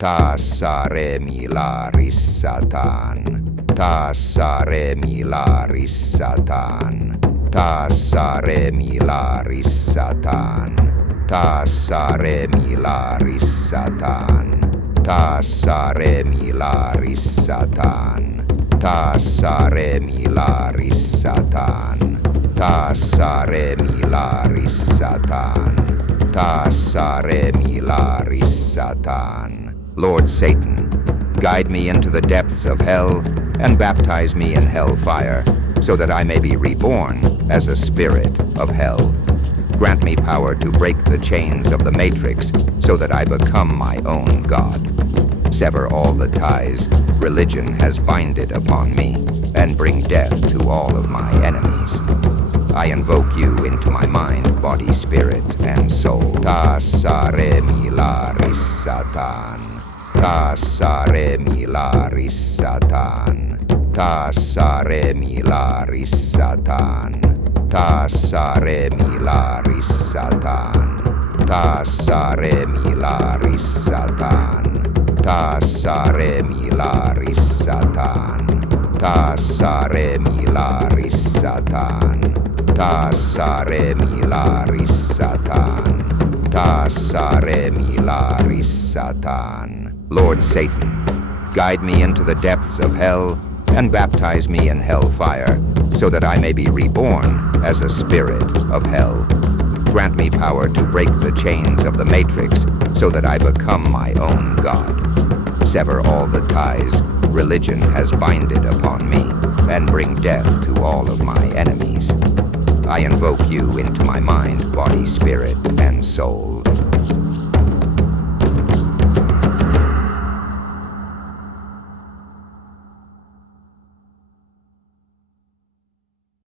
Tassa remilarissataan. Tassa remilarissataan. Tassa remilarissataan. Tassa remilarissataan. Tassa remilarissataan. Tassa remilarissataan. Tassa remilarissataan. Tassa remilarissataan. Lord Satan, guide me into the depths of hell and baptize me in hellfire, so that I may be reborn as a spirit of hell. Grant me power to break the chains of the matrix, so that I become my own God. Sever all the ties religion has binded upon me, and bring death to all of my enemies. I invoke you into my mind, body, spirit, and soul. Tassa remilarissataan. Tassa remilarissataan. Tassa remilarissataan. Tassa remilarissataan. Tassa remilarissataan. Tassa remilarissataan. Tassa remilarissataan. Tassa remilarissataan. Tassa remilarissataan. Lord Satan, guide me into the depths of hell and baptize me in hellfire, so that I may be reborn as a spirit of hell. Grant me power to break the chains of the matrix, so that I become my own God. Sever all the ties religion has binded upon me, and bring death to all of my enemies. I invoke you into my mind, body, spirit, and soul.